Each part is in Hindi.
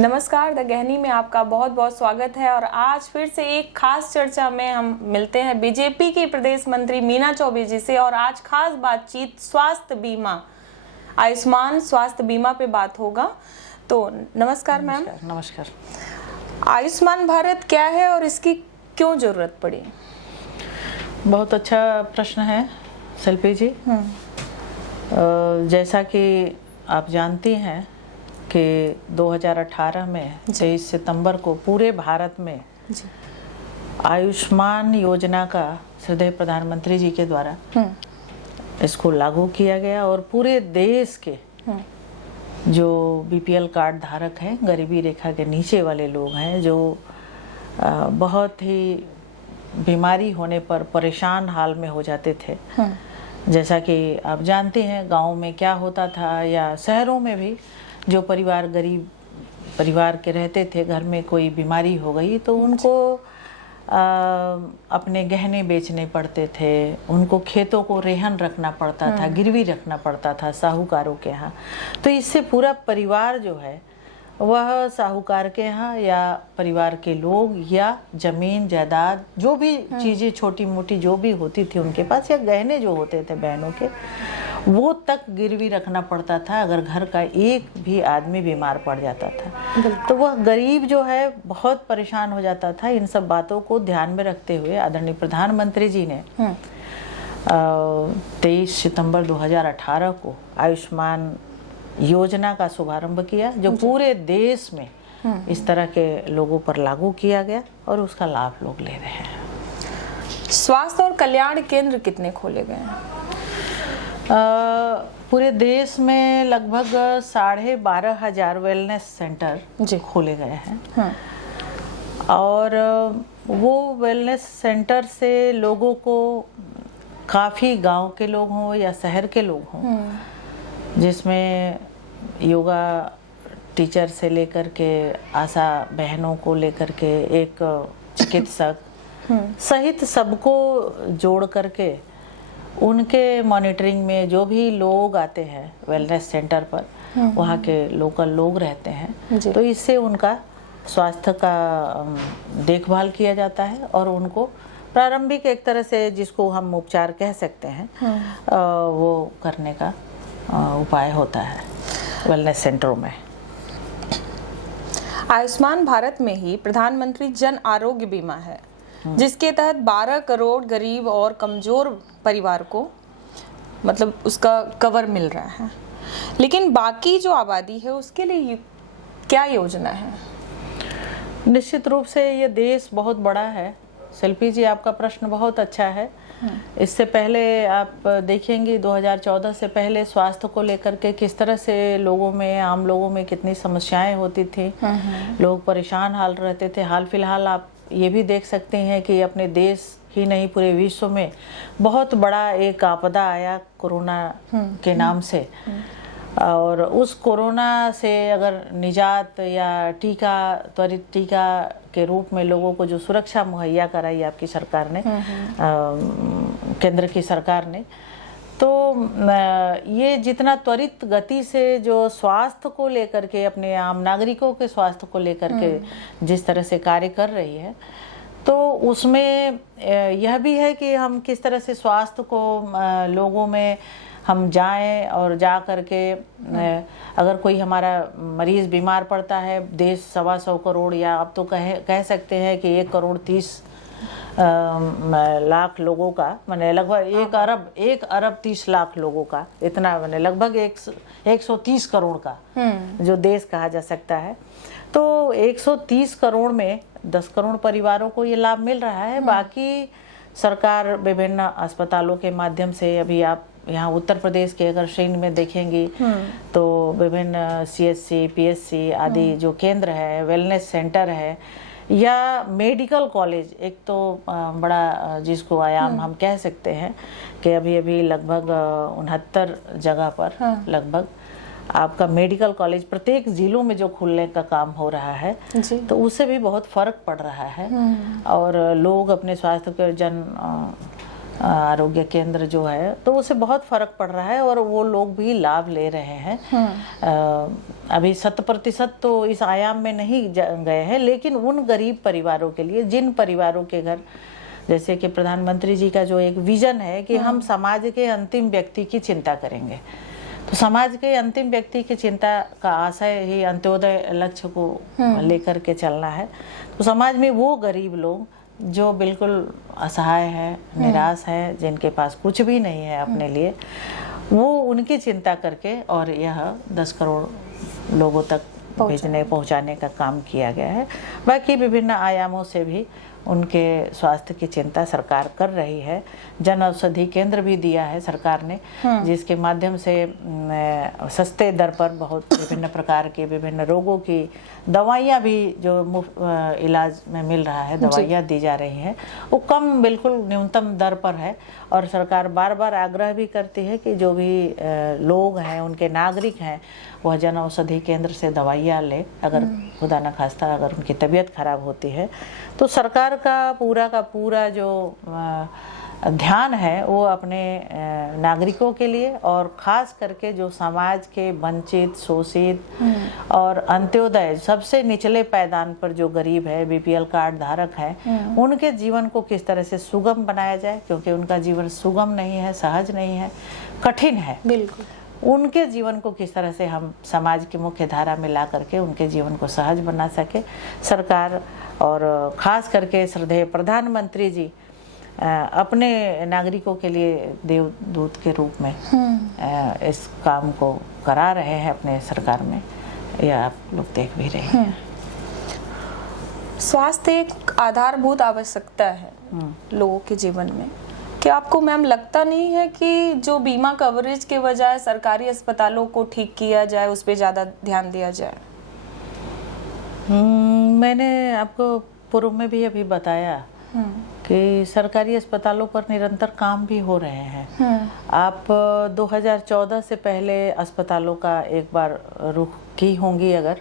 नमस्कार, द गहनी में आपका बहुत बहुत स्वागत है। और आज फिर से एक खास चर्चा में हम मिलते हैं बीजेपी की प्रदेश मंत्री मीना चौबे जी से। और आज खास बातचीत स्वास्थ्य बीमा, आयुष्मान स्वास्थ्य बीमा पे बात होगा। तो नमस्कार मैम। नमस्कार। आयुष्मान भारत क्या है और इसकी क्यों जरूरत पड़ी? बहुत अच्छा प्रश्न है शिल्पी जी। जैसा कि आप जानती हैं कि 2018 में 23 सितंबर को पूरे भारत में आयुष्मान योजना का श्रद्धेय प्रधानमंत्री जी के द्वारा इसको लागू किया गया। और पूरे देश के जो बीपीएल कार्ड धारक हैं, गरीबी रेखा के नीचे वाले लोग हैं, जो बहुत ही बीमारी होने पर परेशान हाल में हो जाते थे, जैसा कि आप जानते हैं गाँव में क्या होता था या शहरों में भी, जो परिवार गरीब परिवार के रहते थे, घर में कोई बीमारी हो गई तो उनको अपने गहने बेचने पड़ते थे, उनको खेतों को रेहन रखना पड़ता था, गिरवी रखना पड़ता था साहूकारों के यहाँ। तो इससे पूरा परिवार जो है वह साहूकार के यहाँ या परिवार के लोग या जमीन जायदाद जो भी चीज़ें छोटी मोटी जो भी होती थी उनके पास, या गहने जो होते थे बहनों के, वो तक गिरवी रखना पड़ता था अगर घर का एक भी आदमी बीमार पड़ जाता था। तो वह गरीब जो है बहुत परेशान हो जाता था। इन सब बातों को ध्यान में रखते हुए आदरणीय प्रधानमंत्री जी ने 23 सितंबर 2018 को आयुष्मान योजना का शुभारंभ किया, जो पूरे देश में इस तरह के लोगों पर लागू किया गया और उसका लाभ लोग ले रहे हैं। स्वास्थ्य और कल्याण केंद्र कितने खोले गए हैं? पूरे देश में लगभग 12,500 वेलनेस सेंटर खोले गए हैं। और वो वेलनेस सेंटर से लोगों को, काफ़ी गांव के लोग हों या शहर के लोग हों, जिसमें योगा टीचर से लेकर के आशा बहनों को लेकर के एक चिकित्सक सहित सबको जोड़ करके उनके मॉनिटरिंग में जो भी लोग आते हैं वेलनेस सेंटर पर, वहाँ के लोकल लोग रहते हैं, तो इससे उनका स्वास्थ्य का देखभाल किया जाता है और उनको प्रारंभिक एक तरह से, जिसको हम उपचार कह सकते हैं, वो करने का उपाय होता है वेलनेस सेंटरों में। आयुष्मान भारत में ही प्रधानमंत्री जन आरोग्य बीमा है, जिसके तहत 12 करोड़ गरीब और कमजोर परिवार को मतलब उसका कवर मिल रहा है। लेकिन बाकी जो आबादी है उसके लिए क्या योजना है? निश्चित रूप से ये देश बहुत बड़ा है शिल्पी जी, आपका प्रश्न बहुत अच्छा है। इससे पहले आप देखेंगे 2014 से पहले स्वास्थ्य को लेकर के किस तरह से लोगों में, आम लोगों में कितनी समस्याएं होती थी, लोग परेशान हाल रहते थे। हाल फिलहाल आप ये भी देख सकते हैं कि अपने देश ही नहीं पूरे विश्व में बहुत बड़ा एक आपदा आया कोरोना के नाम से। और उस कोरोना से अगर निजात या टीका, त्वरित टीका के रूप में लोगों को जो सुरक्षा मुहैया कराई आपकी सरकार ने, केंद्र की सरकार ने, तो ये जितना त्वरित गति से जो स्वास्थ्य को लेकर के, अपने आम नागरिकों के स्वास्थ्य को लेकर के जिस तरह से कार्य कर रही है, तो उसमें यह भी है कि हम किस तरह से स्वास्थ्य को लोगों में हम जाएं और जा कर के अगर कोई हमारा मरीज़ बीमार पड़ता है, देश 125 करोड़ या अब तो कह सकते हैं कि 1,30 लाख लोगों का, मैंने लगभग 1,30 लाख लोगों का, इतना मैंने लगभग 130 करोड़ का जो देश कहा जा सकता है। तो 130 करोड़ में 10 करोड़ परिवारों को ये लाभ मिल रहा है। बाकी सरकार विभिन्न अस्पतालों के माध्यम से, अभी आप यहाँ उत्तर प्रदेश के अगर श्रेणी में देखेंगी तो विभिन्न सीएससी, पीएससी आदि जो केंद्र है, वेलनेस सेंटर है, या मेडिकल कॉलेज, एक तो बड़ा जिसको आयाम हम कह सकते हैं कि अभी अभी लगभग 69 जगह पर लगभग आपका मेडिकल कॉलेज प्रत्येक जिलों में जो खुलने का काम हो रहा है, तो उससे भी बहुत फर्क पड़ रहा है। और लोग अपने स्वास्थ्य के आरोग्य केंद्र जो है, तो उससे बहुत फर्क पड़ रहा है और वो लोग भी लाभ ले रहे हैं। अभी 100% तो इस आयाम में नहीं गए हैं, लेकिन उन गरीब परिवारों के लिए, जिन परिवारों के घर, जैसे कि प्रधानमंत्री जी का जो एक विजन है कि हम समाज के अंतिम व्यक्ति की चिंता करेंगे, तो समाज के अंतिम व्यक्ति की चिंता का आशय ही अंत्योदय लक्ष्य को लेकर के चलना है। तो समाज में वो गरीब लोग जो बिल्कुल असहाय है, निराश है, जिनके पास कुछ भी नहीं है अपने लिए, वो उनकी चिंता करके और यह 10 करोड़ लोगों तक पहुंचाने का काम किया गया है। बाकी विभिन्न आयामों से भी उनके स्वास्थ्य की चिंता सरकार कर रही है। जन औषधि केंद्र भी दिया है सरकार ने, जिसके माध्यम से सस्ते दर पर बहुत विभिन्न प्रकार के विभिन्न रोगों की दवाइयाँ भी जो मुफ्त इलाज में मिल रहा है, दवाइयाँ दी जा रही हैं, वो कम बिल्कुल न्यूनतम दर पर है। और सरकार बार बार आग्रह भी करती है कि जो भी लोग हैं, उनके नागरिक हैं, वह जन औषधि केंद्र से दवाइयाँ ले। अगर खुदा न खास्ता अगर उनकी तबीयत खराब होती है, तो सरकार का पूरा जो ध्यान है वो अपने नागरिकों के लिए, और ख़ास करके जो समाज के वंचित, शोषित और अंत्योदय सबसे निचले पायदान पर जो गरीब है, बीपीएल कार्ड धारक है, उनके जीवन को किस तरह से सुगम बनाया जाए, क्योंकि उनका जीवन सुगम नहीं है, सहज नहीं है, कठिन है। बिल्कुल। उनके जीवन को किस तरह से हम समाज की मुख्य धारा में ला करके उनके जीवन को सहज बना सके, सरकार और ख़ास करके श्रद्धेय प्रधानमंत्री जी अपने नागरिकों के लिए देवदूत के रूप में इस काम को करा रहे हैं अपने सरकार में। यह आप लोग देख भी रहे हैं। स्वास्थ्य एक आधारभूत आवश्यकता है लोगों के जीवन में। क्या आपको मैम लगता नहीं है कि जो बीमा कवरेज के बजाय सरकारी अस्पतालों को ठीक किया जाए, उस पर ज़्यादा ध्यान दिया जाए? मैंने आपको पूर्व में भी अभी बताया कि सरकारी अस्पतालों पर निरंतर काम भी हो रहे हैं। आप 2014 से पहले अस्पतालों का एक बार रुख की होंगी अगर,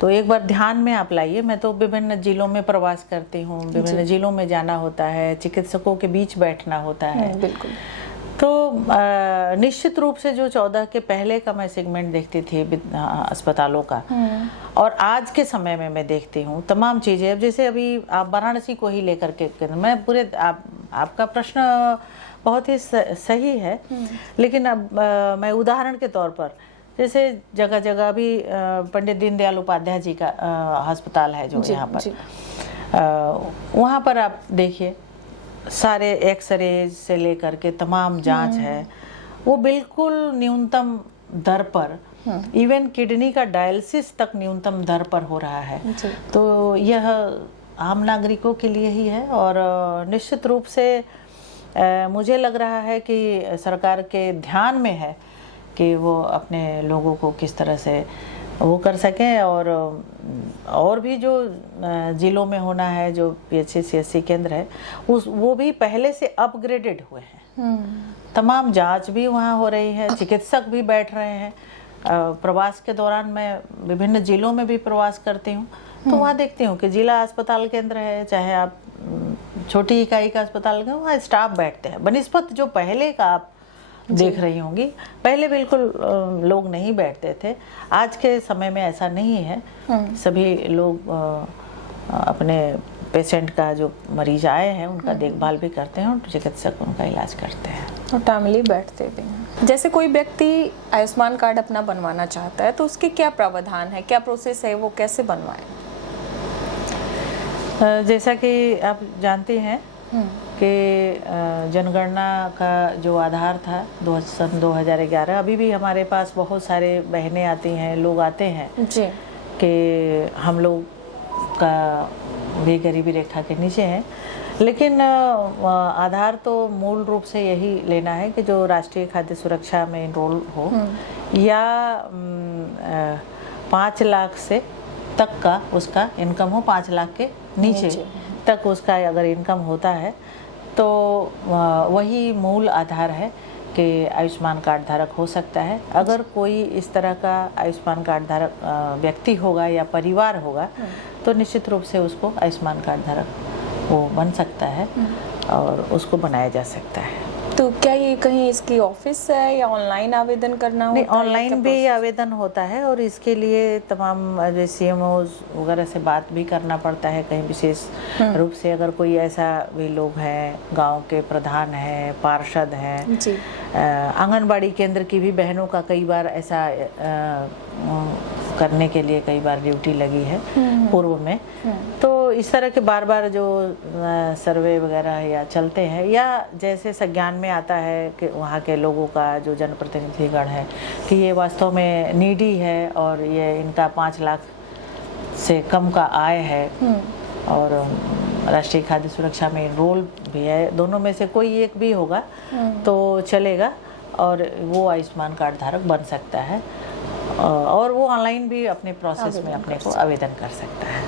तो एक बार ध्यान में आप लाइए। मैं तो विभिन्न जिलों में प्रवास करती हूँ, विभिन्न जिलों में जाना होता है, चिकित्सकों के बीच बैठना होता है। बिल्कुल। तो निश्चित रूप से जो 14 के पहले का मैं सेगमेंट देखती थी अस्पतालों का, और आज के समय में मैं देखती हूँ तमाम चीज़ें। अब जैसे अभी आप वाराणसी को ही लेकर के, मैं पूरे आपका प्रश्न बहुत ही सही है, लेकिन अब मैं उदाहरण के तौर पर, जैसे जगह जगह भी पंडित दीनदयाल उपाध्याय जी का अस्पताल है जो यहाँ पर, वहाँ पर आप देखिए सारे एक्सरे से लेकर के तमाम जांच है, वो बिल्कुल न्यूनतम दर पर, इवन किडनी का डायलिसिस तक न्यूनतम दर पर हो रहा है। तो यह आम नागरिकों के लिए ही है, और निश्चित रूप से मुझे लग रहा है कि सरकार के ध्यान में है कि वो अपने लोगों को किस तरह से वो कर सकें। और भी जो ज़िलों में होना है, जो PHC CHC केंद्र है, वो भी पहले से अपग्रेडेड हुए हैं। तमाम जांच भी वहाँ हो रही है, चिकित्सक भी बैठ रहे हैं। प्रवास के दौरान मैं विभिन्न जिलों में भी प्रवास करती हूँ, तो वहाँ देखती हूँ कि जिला अस्पताल केंद्र है, चाहे आप छोटी इकाई का अस्पताल का, वहाँ स्टाफ बैठते हैं बनिस्बत जो पहले का आप देख रही होंगी। पहले बिल्कुल लोग नहीं बैठते थे, आज के समय में ऐसा नहीं है। सभी लोग अपने पेशेंट का, जो मरीज आए हैं, उनका देखभाल भी करते हैं, और चिकित्सक उनका इलाज करते हैं, और टाइमली बैठते भी हैं। जैसे कोई व्यक्ति आयुष्मान कार्ड अपना बनवाना चाहता है, तो उसके क्या प्रावधान है, क्या प्रोसेस है, वो कैसे बनवाए? जैसा कि आप जानते हैं कि जनगणना का जो आधार था सन 2011, अभी भी हमारे पास बहुत सारे बहनें आती हैं, लोग आते हैं जी, कि हम लोग का भी गरीबी रेखा के नीचे है। लेकिन आधार तो मूल रूप से यही लेना है कि जो राष्ट्रीय खाद्य सुरक्षा में इनरोल हो, या 5 लाख से तक का उसका इनकम हो, 5 लाख के नीचे तक उसका अगर इनकम होता है, तो वही मूल आधार है कि आयुष्मान कार्ड धारक हो सकता है। अगर कोई इस तरह का आयुष्मान कार्ड धारक व्यक्ति होगा या परिवार होगा, तो निश्चित रूप से उसको आयुष्मान कार्ड धारक वो बन सकता है। और उसको बनाया जा सकता है। तो क्या ये कहीं इसकी ऑफिस है या ऑनलाइन आवेदन करना नहीं, होता है? ऑनलाइन भी आवेदन होता है और इसके लिए तमाम जो CMOs वगैरह से बात भी करना पड़ता है। कहीं विशेष रूप से अगर कोई ऐसा भी लोग हैं, गांव के प्रधान हैं, पार्षद हैं, जी। आंगनबाड़ी केंद्र की भी बहनों का कई बार ऐसा करने के लिए कई बार ड्यूटी लगी है पूर्व में। तो इस तरह के बार बार जो सर्वे वगैरह या चलते हैं, या जैसे संज्ञान में आता है कि वहाँ के लोगों का जो जनप्रतिनिधिगण है कि ये वास्तव में नीडी है और ये इनका 5 लाख से कम का आय है और राष्ट्रीय खाद्य सुरक्षा में रोल भी है, दोनों में से कोई एक भी होगा तो चलेगा और वो आयुष्मान कार्ड धारक बन सकता है और वो ऑनलाइन भी अपने प्रोसेस में अपने को आवेदन कर सकता है।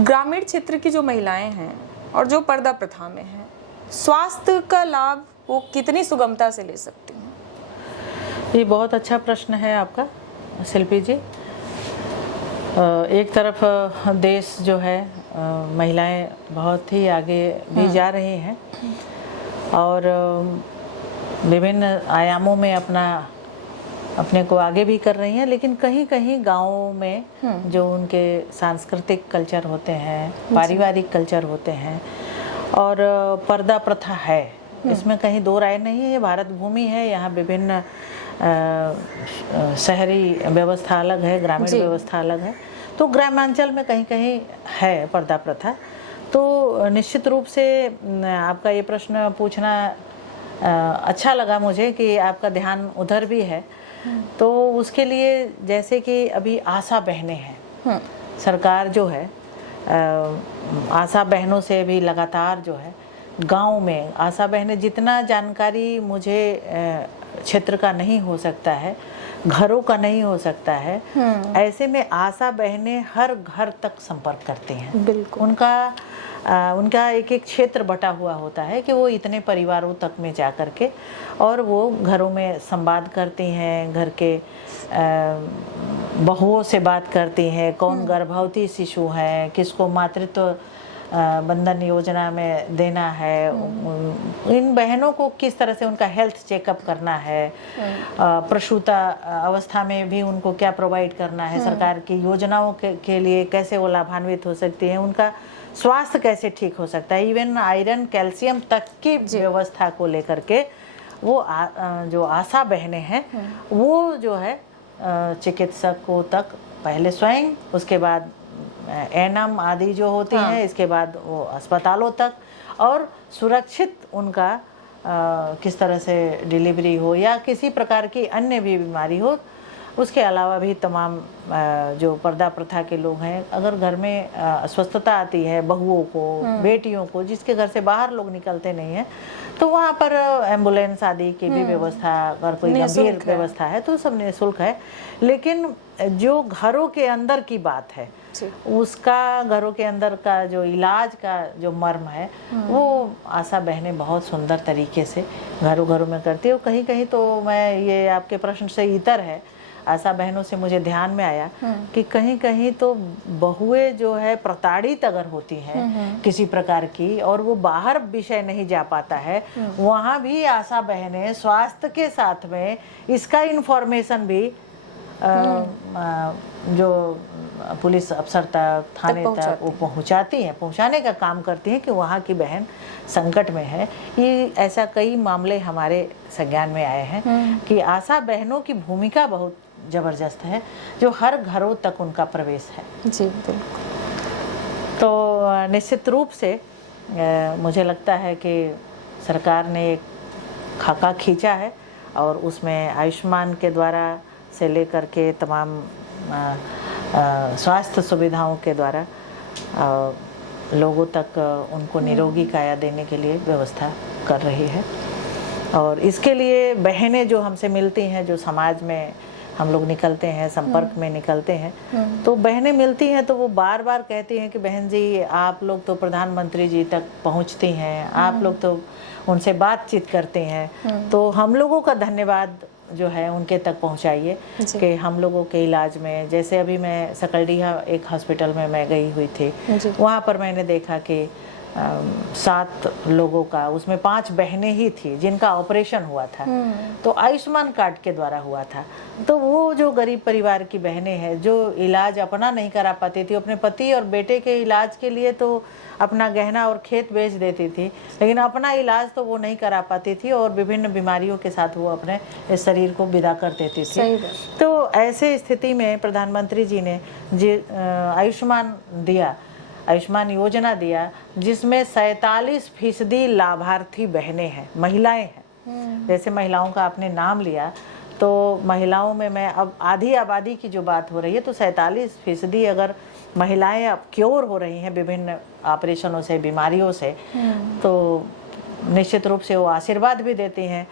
ग्रामीण क्षेत्र की जो महिलाएं हैं और जो पर्दा प्रथा में हैं, स्वास्थ्य का लाभ वो कितनी सुगमता से ले सकती हैं? ये बहुत अच्छा प्रश्न है आपका शिल्पी जी। एक तरफ देश जो है महिलाएं बहुत ही आगे भी जा रही हैं और विभिन्न आयामों में अपने को आगे भी कर रही हैं, लेकिन कहीं कहीं गाँवों में जो उनके सांस्कृतिक कल्चर होते हैं, पारिवारिक कल्चर होते हैं और पर्दा प्रथा है, इसमें कहीं दो राय नहीं है। ये भारत भूमि है, यहाँ विभिन्न शहरी व्यवस्था अलग है, ग्रामीण व्यवस्था अलग है, तो ग्रामांचल में कहीं कहीं है पर्दा प्रथा। तो निश्चित रूप से आपका ये प्रश्न पूछना अच्छा लगा मुझे कि आपका ध्यान उधर भी है। तो उसके लिए जैसे कि अभी आशा बहनें हैं, सरकार जो है आशा बहनों से भी लगातार जो है गांव में आशा बहनें, जितना जानकारी मुझे क्षेत्र का नहीं हो सकता है, घरों का नहीं हो सकता है, ऐसे में आशा बहनें हर घर तक संपर्क करती हैं। बिल्कुल। उनका एक एक क्षेत्र बटा हुआ होता है कि वो इतने परिवारों तक में जा कर के और वो घरों में संवाद करती हैं, घर के बहुओं से बात करती हैं, कौन गर्भवती शिशु हैं, किसको मातृत्व बंधन योजना में देना है, इन बहनों को किस तरह से उनका हेल्थ चेकअप करना है, प्रसूता अवस्था में भी उनको क्या प्रोवाइड करना है, सरकार की योजनाओं के लिए कैसे वो लाभान्वित हो सकती हैं, उनका स्वास्थ्य कैसे ठीक हो सकता है, इवन आयरन कैल्शियम तक की व्यवस्था को लेकर के वो जो आशा बहनें हैं वो जो है चिकित्सकों तक पहले स्वयं, उसके बाद एनएम आदि जो होती हैं, इसके बाद वो अस्पतालों तक, और सुरक्षित उनका किस तरह से डिलीवरी हो या किसी प्रकार की अन्य भी बीमारी हो। उसके अलावा भी तमाम जो पर्दा प्रथा के लोग हैं, अगर घर में अस्वस्थता आती है बहुओं को, बेटियों को, जिसके घर से बाहर लोग निकलते नहीं हैं, तो वहाँ पर एम्बुलेंस आदि की भी व्यवस्था, अगर कोई गंभीर व्यवस्था है तो सब निःशुल्क है। लेकिन जो घरों के अंदर की बात है, उसका घरों के अंदर का जो इलाज का जो मर्म है वो आशा बहनें बहुत सुंदर तरीके से घरों घरों में करती है। कहीं कहीं तो मैं ये आपके प्रश्न से इतर है, आशा बहनों से मुझे ध्यान में आया कि कहीं कहीं तो बहुएं जो है प्रताड़ित अगर होती हैं किसी प्रकार की और वो बाहर विषय नहीं जा पाता है, वहाँ भी आशा बहनें स्वास्थ्य के साथ में इसका इन्फॉर्मेशन भी जो पुलिस अफसर तक, थाने तक वो पहुंचाती हैं, पहुंचाने का काम करती हैं कि वहाँ की बहन संकट में है। ये ऐसा कई मामले हमारे संज्ञान में आए हैं कि आशा बहनों की भूमिका बहुत जबरदस्त है, जो हर घरों तक उनका प्रवेश है। जी बिल्कुल। तो निश्चित रूप से मुझे लगता है कि सरकार ने एक खाका खींचा है और उसमें आयुष्मान के द्वारा से लेकर के तमाम स्वास्थ्य सुविधाओं के द्वारा लोगों तक उनको निरोगी काया देने के लिए व्यवस्था कर रही है। और इसके लिए बहनें जो हमसे मिलती हैं, जो समाज में हम लोग निकलते हैं, संपर्क में निकलते हैं, तो बहनें मिलती हैं तो वो बार बार कहती हैं कि बहन जी आप लोग तो प्रधानमंत्री जी तक पहुंचती हैं, आप लोग तो उनसे बातचीत करते हैं, तो हम लोगों का धन्यवाद जो है उनके तक पहुंचाइए कि हम लोगों के इलाज में, जैसे अभी मैं सकलडीहा एक हॉस्पिटल में मैं गई हुई थी, वहाँ पर मैंने देखा कि 7 लोगों का, उसमें 5 बहनें ही थी जिनका ऑपरेशन हुआ था, तो आयुष्मान कार्ड के द्वारा हुआ था। तो वो जो गरीब परिवार की बहनें हैं जो इलाज अपना नहीं करा पाती थी, अपने पति और बेटे के इलाज के लिए तो अपना गहना और खेत बेच देती थी, लेकिन अपना इलाज तो वो नहीं करा पाती थी और विभिन्न बीमारियों के साथ वो अपने इस शरीर को विदा कर देती थी। तो ऐसे स्थिति में प्रधानमंत्री जी ने आयुष्मान दिया, आयुष्मान योजना दिया, जिसमें 47% लाभार्थी बहनें हैं, महिलाएं हैं। जैसे महिलाओं का आपने नाम लिया, तो महिलाओं में मैं अब आधी आबादी की जो बात हो रही है, तो 47% अगर महिलाएं अब क्योर हो रही हैं विभिन्न ऑपरेशनों से, बीमारियों से, तो निश्चित रूप से वो आशीर्वाद भी देती हैं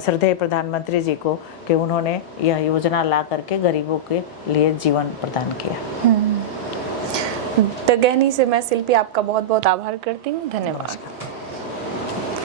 श्रद्धेय प्रधानमंत्री जी को कि उन्होंने यह योजना ला करके गरीबों के लिए जीवन प्रदान किया। तो गहनी से मैं शिल्पी आपका बहुत बहुत आभार करती हूँ। धन्यवाद।